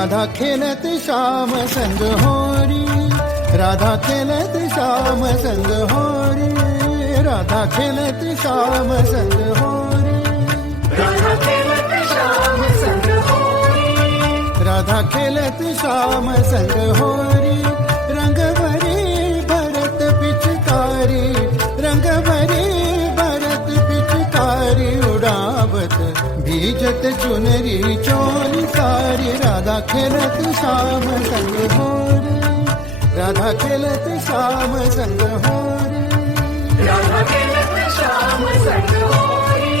राधा खेलत श्याम संग होरी, राधा खेलत श्याम संग होरी, राधा खेलत श्याम संग होरी, राधा खेलत श्याम संग होरी, राधा खेलत श्याम संग होरी, रंगभरी भरत पिचकारी, रंगभरी भरत पिचकारी उडावत भीजत चुनरी चोली सारी, राधा खेलत श्याम संग होरी, राधा खेलत श्याम संग होरी, राधा खेलत श्याम संग होरी.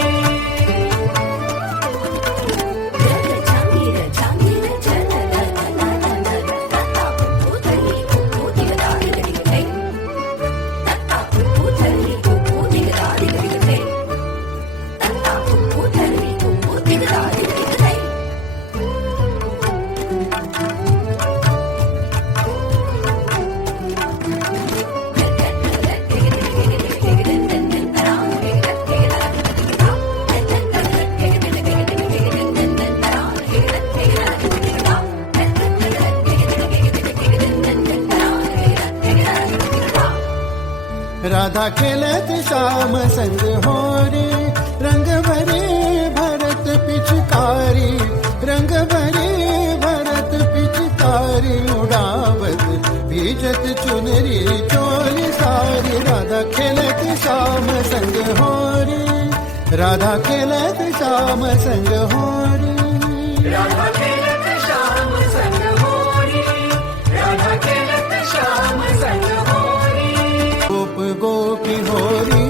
राधा खेलत श्याम संग होरी, रंगभरी भरत पिचकारी, रंगभरी भरत पिचकारी उडावत भीजत चुनरी चोली सारी, राधा खेलत श्याम संग होरी, राधा खेलत श्याम संग होरी, राधा खेलत श्याम संग होरी, राधा खेलत श्याम संग होरी. गोप गोपी होरी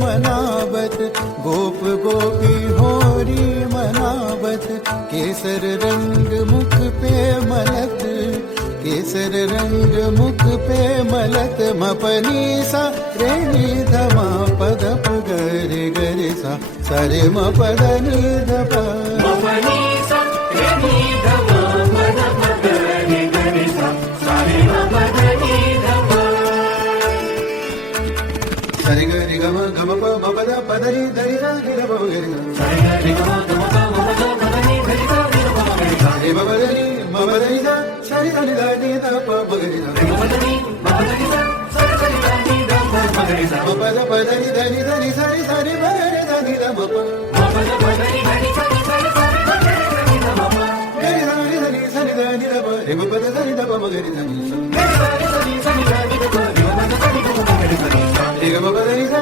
मनावत, गोप गोपी होरी मनावत, केसर रंग मुख पे मलत, केसर रंग मुख पे मलत, मपनी सा रेणी धमा पद गरे गरे सा सरे म पद नि धप मपनी सा रेणी धमा पद गरे गरे सा सरे म पद नि धप. सरे गरे गम गम प म पद पदरी धरी रा गिर ब गरे सरे गरे गम गम प म पद पदनी धरी रा गिर ब गरे सा. रे ब पदरी म पदरी सा सरे धनी धनी ध प ब गरे सा. रे पदनी म पदनी सा सरे धनी धनी ध प ब गरे सा. म पद पदरी धनी धनी सरे सरे ब गरे धनी ध म प म पद पदनी धनी सरे सरे सरे ब गरे धनी ध म प. गरे धनी धनी सरे धनी ध प रे म पद धनी ध प म गरे धनी सा. गरे सरे सरे सरे धनी ध प रे म पद धनी ध प म गरे धनी सा. रे ग म पदरी सा